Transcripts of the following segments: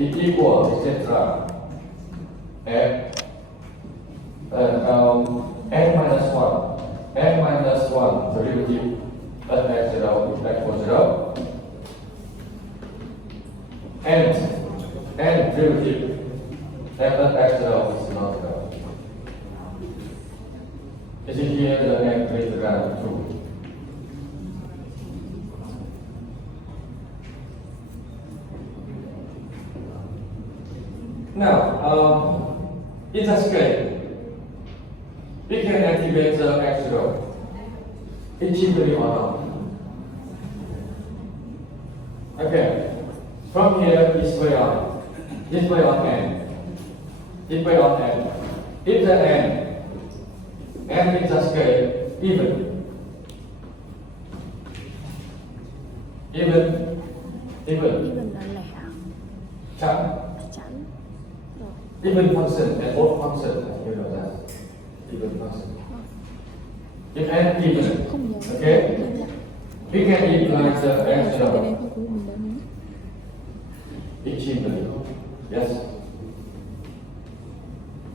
is equal, etc. F n minus 1. N minus 1 derivative at x0 is equal 0. And derivative at x0 is not 0. Is it here the n greater than 2? Now, in this case, we can activate the x0. It's simply or not. Okay, from here this way on n. This way on n. If the n in this case even. Even là lẻ. Chẵn. Chẵn. Rồi. Even function and odd function, you know that. Even function. If n even, Không nhớ. okay, we can imply the Cái x0. này không của mình đã nhớ. It's even. Yes.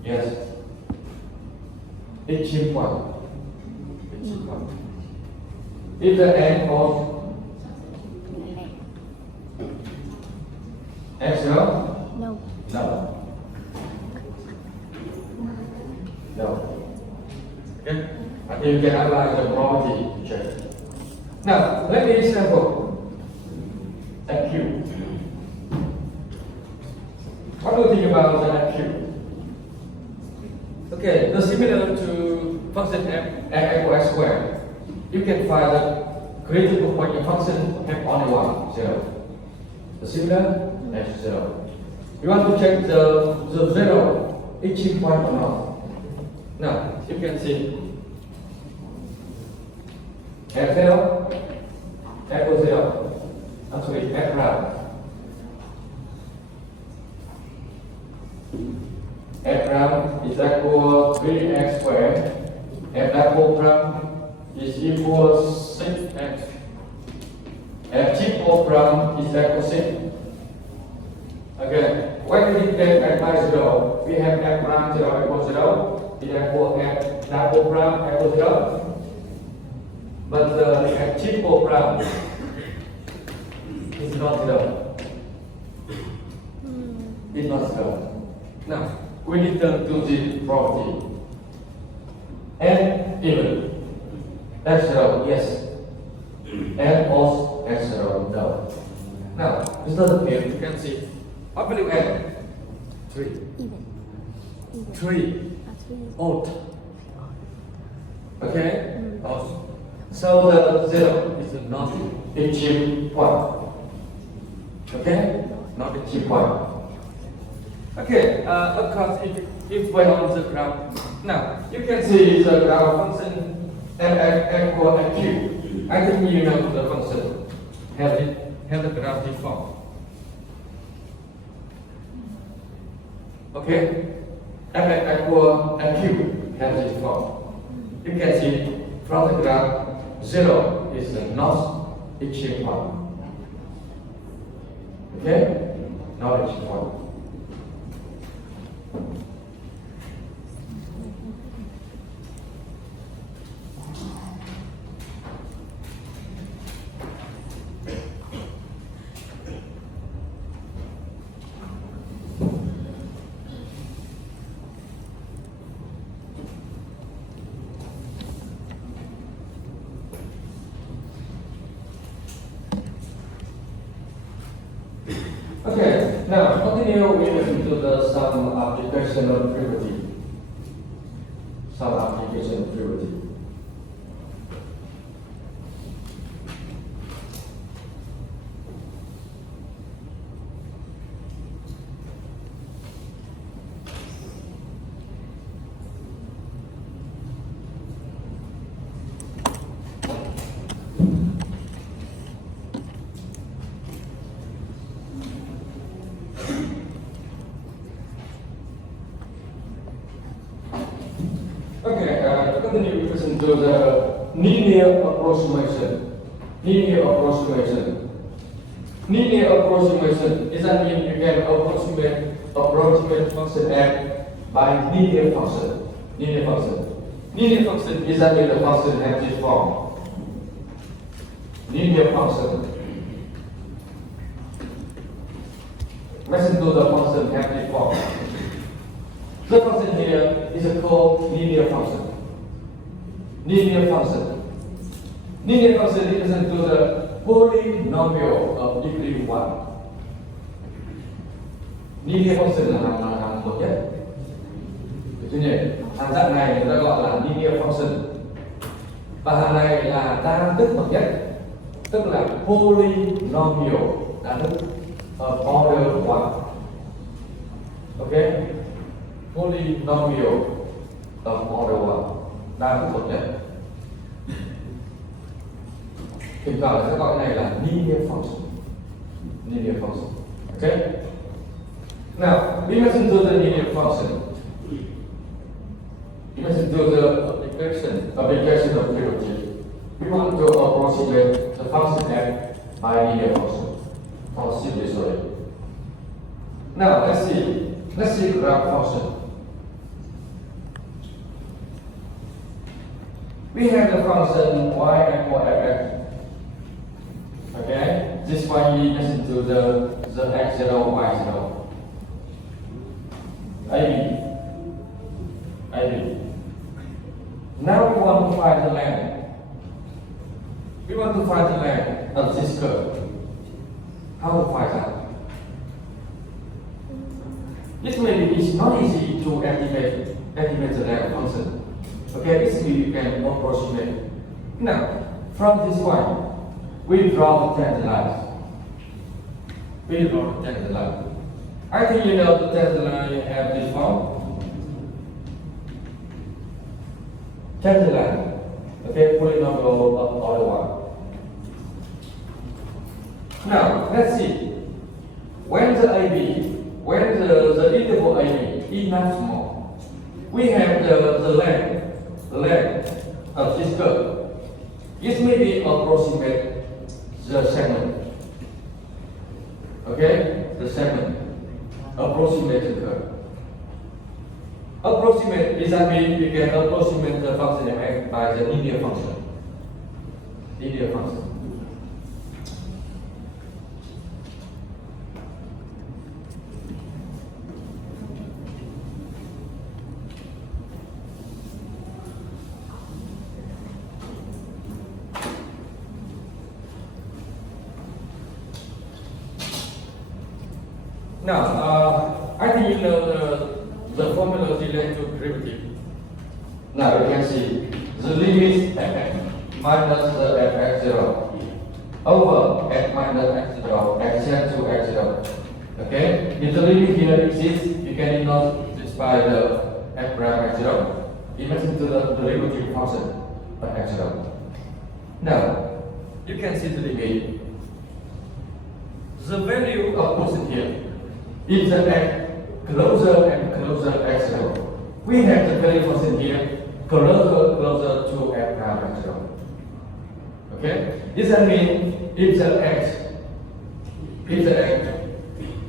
Yes. It's simple. It's simple. If the n of x0, No. no. No. Okay? I think you can apply the property check. Now, let me example FQ. What do you think about the FQ? Okay, the similar to function f equal x squared. You can find the critical point of function have only one, 0. The similar x0. You want to check the 0 each point or not? Now, you can see f0 equals 0. Actually, f prime. F prime is equal 3x squared. F double prime is equal 6x. F triple prime is equal 6. Again, when we get f by 0, we have f prime 0 equals 0. Is equal f double prime equals 0. But the f triple prime is not 0. It's not 0. Now, we return to the property. N even. X0, yes. N also X0, no. Now, this doesn't mean you can see. What value N? 3. Even. 3. À, 3. Odd. Okay? Odd. So the 0 is not a cheap point. Okay? Not a cheap point. Okay, of course, if we on the graph, now you can see the graph function f equal q. I think you know the function have the graph deform. Okay, f equal q has this form. You can see from the graph 0 is not a cheap point. Okay, not a cheap point. Okay, now continue with the some application of privacy. Some application of privacy. Okay, continue with listen to the linear approximation. Linear approximation. Linear approximation is that mean you can approximate function f by linear function. Linear function is that mean the function has this form. Linear function. Listen to the function have this form. The function here is called linear function. Linear function. Linear function is to the polynomial of degree 1. Linear function là hàng bậc nhất. Thứ nhất, hàng dạng này người ta gọi là linear function. Và hàng này là đa thức bậc nhất, tức là polynomial đa thức of order 1. Okay? Polynomial of order 1. Đa thức bậc nhất. Thỉnh thoảng sẽ gọi cái này là linear function. Linear function. Okay? Now, listen to the linear function. Listen to the application of derivative. We want to approximate the function f by linear function. Or simply sorry. Now, let's see graph function. We have the function y equal fx. Okay, this one we listen to the x0, y0. AB. Now we want to find the length. We want to find the length of this curve. How to find that? This maybe is not easy to estimate the length function. Okay, this way you can approximate. Now, from this point, we draw the tangent line. I think you know the tangent line have this form. Tangent line. Okay, polynomial of order 1. Now, let's see. When the interval AB is not small, we have the length of this curve. This may be approximate the segment. Okay? The segment. Approximate the curve. Approximate is that mean you can approximate the function f by the linear function. Linear function. Now, I think you know the formula related to derivative. Now you can see the limit fx minus the fx0 over x minus x0 x to x0. Okay? If the limit here exists, you can denote this by the f prime x0. Imagine to the derivative function of x0. Now, you can see the limit. The value of function here. If the x closer and closer x0, we have the value function here closer to f prime x0. Okay? This means if the x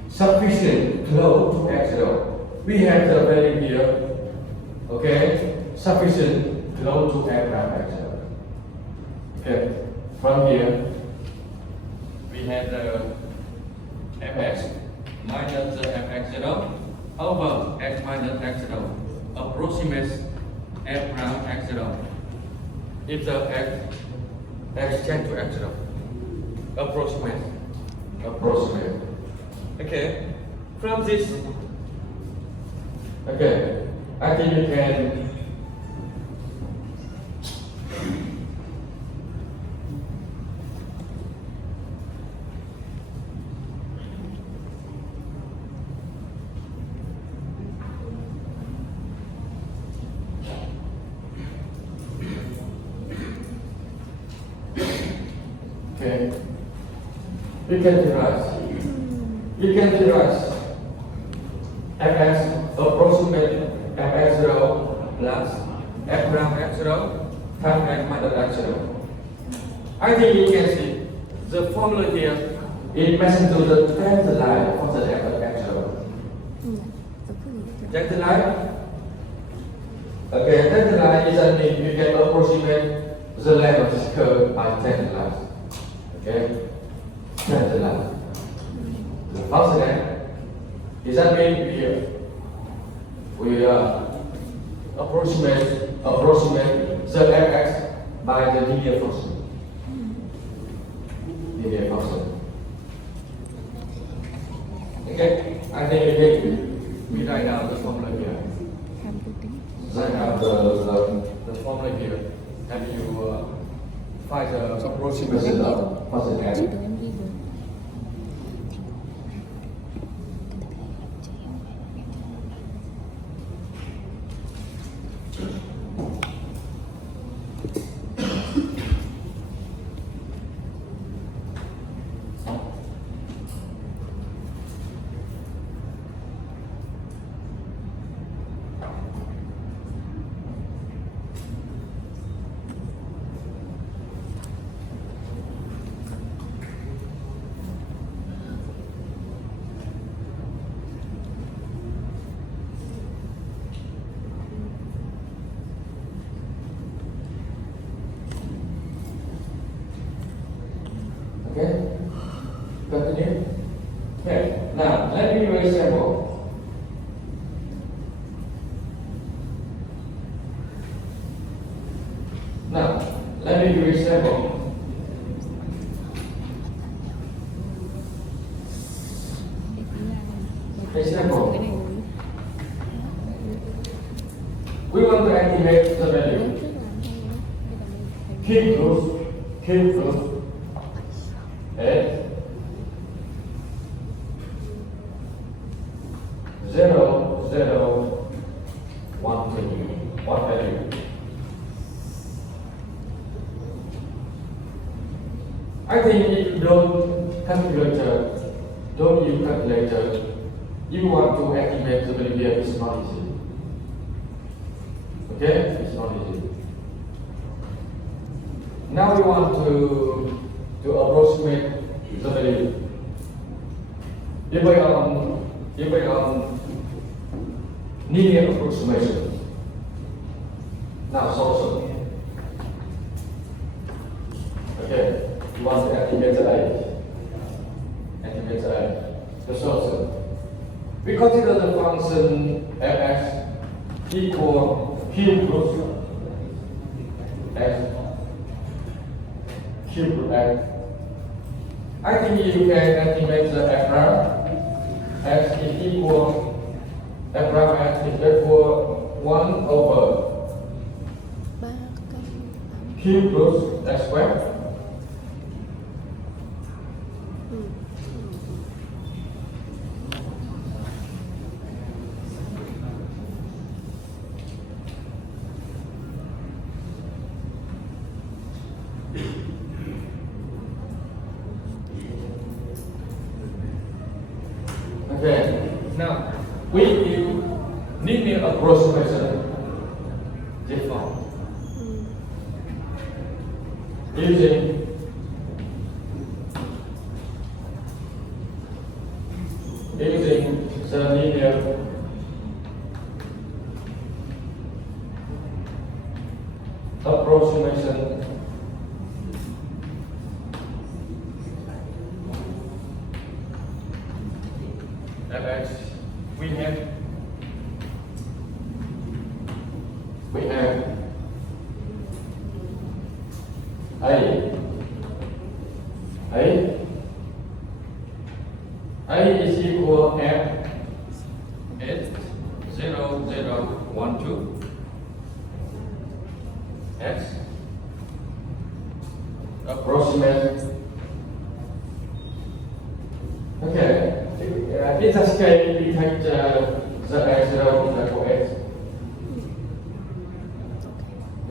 sufficient close to x0, we have the value here. Okay? Sufficient close to f prime x0. Okay? From here, we have the fx minus the fx0 over x minus x0 approximates f prime x0 if the x tends to x0. Approximate. Okay. From this, okay, I think you can you can derive fx approximate fx0 plus f prime x0 times x minus x0. I think you can see the formula here it matches to the tangent line of the x0. Ừ. Tập cái gì vậy? Tangent line. Okay, tangent line is that mean you can approximate the length of this curve by tangent line. Okay, tangent line. The function x. Does that mean we approximate the fx by the linear function? Linear function. Okay, I think we write down the formula here. Tham tôi tính. Write down the formula here, and you find the approximation of function Chỉ x. cần em ghi rồi. Okay? Continue. Okay, now let me do a example. Now, let me do an example. Example. Cái này rồi. We want to activate the value. Đến trước làm hay nữa. Bây giờ mình thành- Keep close. At 0, 0, 1, 2. What value? I think if you don't use calculator, you want to activate the value here, it's not easy. Okay? It's not easy. Now we want to approximate the value. Depending on linear approximation. Now solution. Okay, you want to activate the A. Activate the A. The solution. We consider the function fx equal cube root x cube root x. I think you can activate the f prime. X is equal f prime x is equal 1 over 3 cái cube root x squared. Ừ. Okay, now we use linear approximation Gt1 using the linear approximation fx. We have A is equal f at 0, 0, 1, 2 x approximate. Okay, in this case we take the x0 equal x.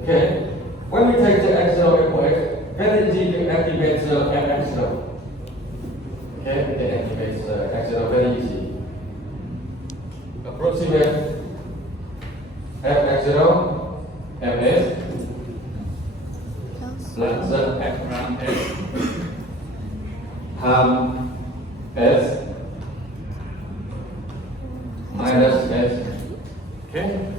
Okay, when we take the x0 equal x, very easy to activate the fx0. Okay, we can activate the x0 very easy. Approximate fx0 fs plus the f prime s times minus S. Okay?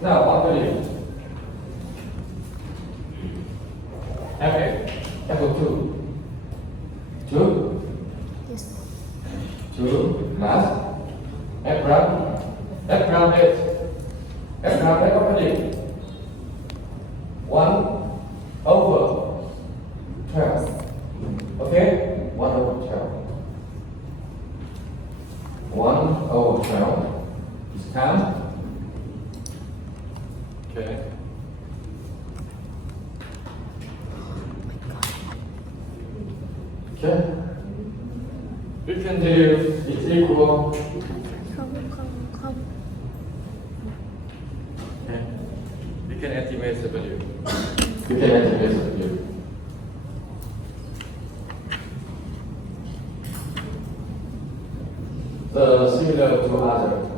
Now, what do you do? F8, F2. 2, Yes. 2 plus F prime, F prime is what do you do? 1 over 12. Okay? 1 over 12. 1 over 12 is count. Okay. Okay. We can do it's equal. Không, không, không. Okay. We can estimate the value. We can estimate the value. The similar to other.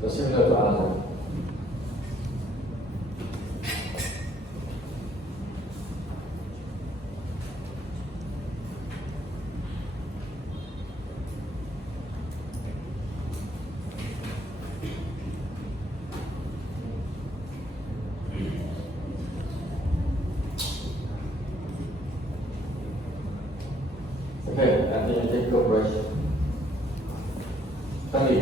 The similar to other. Okay, I think you take a brush. Study